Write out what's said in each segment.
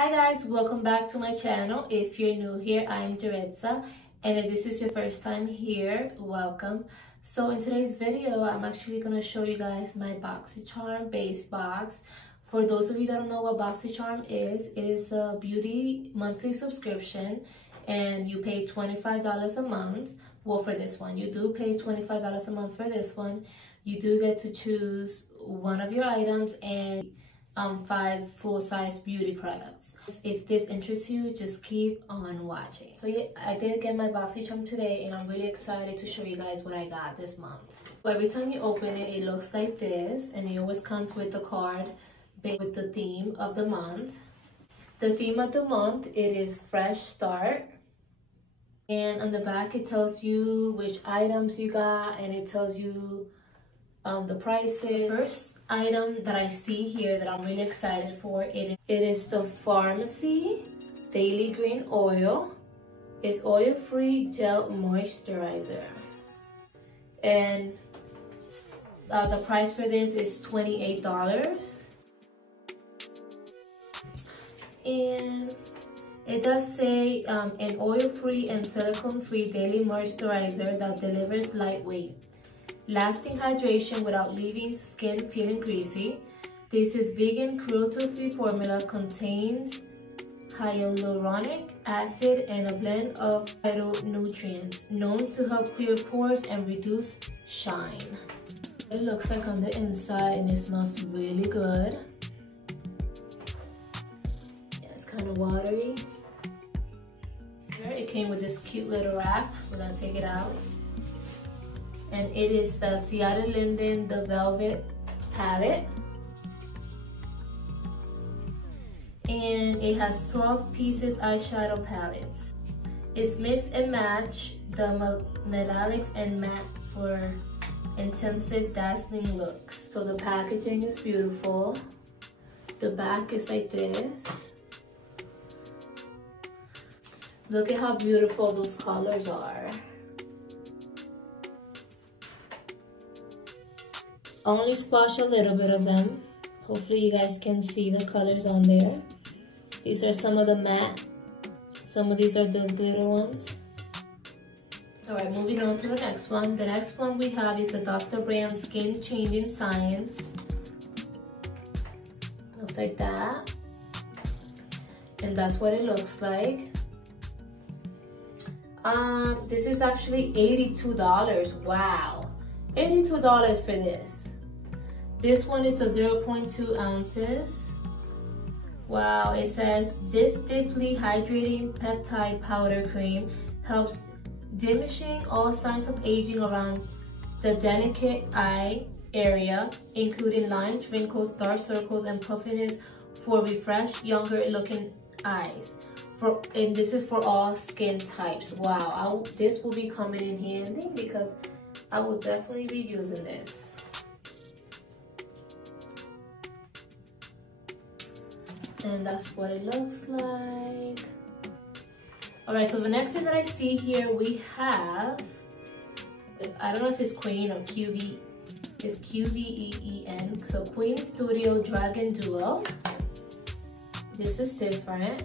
Hi guys, welcome back to my channel. If you're new here, I'm Jaritza, and if this is your first time here, welcome. So in today's video, I'm actually going to show you guys my Boxycharm base box. For those of you that don't know what Boxycharm is, it is a beauty monthly subscription and you pay $25 a month. Well, for this one, you do pay $25 a month for this one. You do get to choose one of your items and 5 full-size beauty products. If this interests you, just keep on watching. So yeah, I did get my Boxycharm today and I'm really excited to show you guys what I got this month. So every time you open it, it looks like this, and it always comes with the card with the theme of the month. The theme of the month, it is Fresh Start. And on the back, it tells you which items you got, and it tells you the prices. First item that I see here that I'm really excited for, it is the Farmacy Daily Green Oil. It's oil-free gel moisturizer, and the price for this is $28. And it does say an oil-free and silicone-free daily moisturizer that delivers lightweight, lasting hydration without leaving skin feeling greasy. This is vegan, cruelty-free formula, contains hyaluronic acid and a blend of phytonutrients known to help clear pores and reduce shine. It looks like on the inside, and it smells really good. Yeah, it's kind of watery. Here it came with this cute little wrap. We're gonna take it out. And it is the Ciaté Linden the Velvet palette, and it has 12 pieces eyeshadow palettes. It's mix and match the metallics and matte for intensive dazzling looks. So the packaging is beautiful. The back is like this. Look at how beautiful those colors are. Only splash a little bit of them. Hopefully you guys can see the colors on there. These are some of the matte. Some of these are the glitter ones. Alright, moving on to the next one. The next one we have is the Dr.Brandt Skin Changing Science. Looks like that. And that's what it looks like. This is actually $82. Wow. $82 for this. This one is a 0.2 ounces. Wow, it says this deeply hydrating peptide powder cream helps diminishing all signs of aging around the delicate eye area, including lines, wrinkles, dark circles, and puffiness for refreshed, younger looking eyes. And this is for all skin types. Wow, this will be coming in handy because I will definitely be using this. And that's what it looks like. Alright, so the next thing that I see here, we have, I don't know if it's Queen or QV, it's QVEEN. So Queen Studio Dragon Duo. This is different.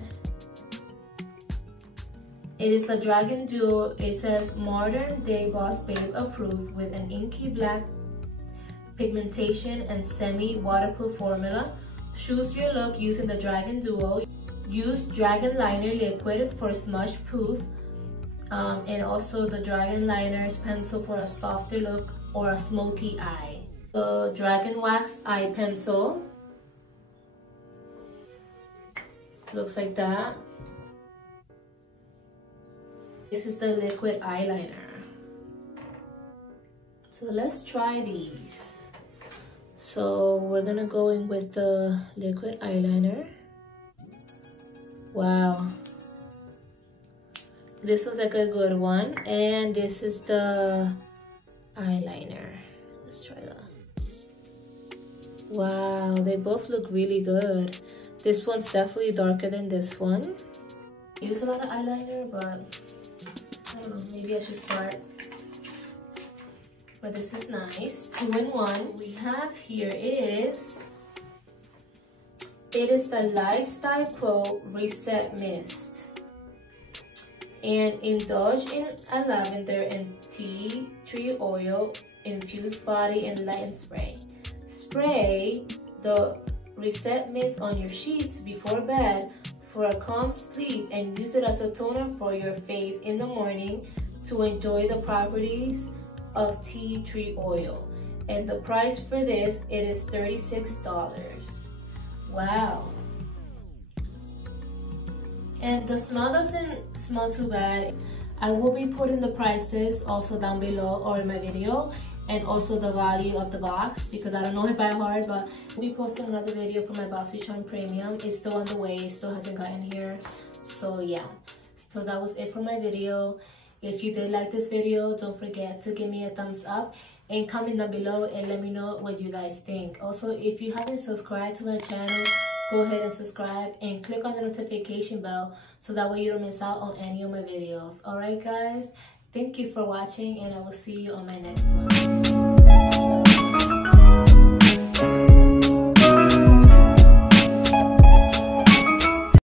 It is a Dragon Duo. It says Modern Day Boss Babe approved with an inky black pigmentation and semi-waterproof formula. Choose your look using the Dragon Duo. Use Dragon Liner Liquid for smudge proof, and also the Dragon Liners Pencil for a softer look or a smoky eye. The Dragon Wax Eye Pencil. Looks like that. This is the liquid eyeliner. So let's try these. So we're gonna go in with the liquid eyeliner. Wow. This was like a good one. And this is the eyeliner. Let's try that. Wow, they both look really good. This one's definitely darker than this one. I use a lot of eyeliner, but I don't know, maybe I should start. But this is nice. 2-in-1. We have here is It is the Lifestyle Quo Reset Mist. And indulge in a lavender and tea tree oil infused body and light spray. Spray the Reset Mist on your sheets before bed for a calm sleep and use it as a toner for your face in the morning to enjoy the properties of tea tree oil. And the price for this, it is $36. Wow. And the smell doesn't smell too bad. I will be putting the prices also down below or in my video, and also the value of the box because I don't know it by heart, but I'll be posting another video for my Boxycharm Premium. It's still on the way, it still hasn't gotten here. So yeah, so that was it for my video. If you did like this video, don't forget to give me a thumbs up and comment down below and let me know what you guys think. Also, if you haven't subscribed to my channel, go ahead and subscribe and click on the notification bell so that way you don't miss out on any of my videos. Alright guys, thank you for watching and I will see you on my next one.